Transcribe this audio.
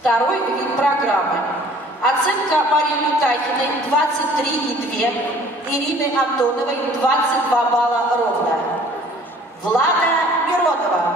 Второй вид программы. Оценка Марии Лютахиной 23,2, Ирины Антоновой 22 балла ровно. Влада Миронова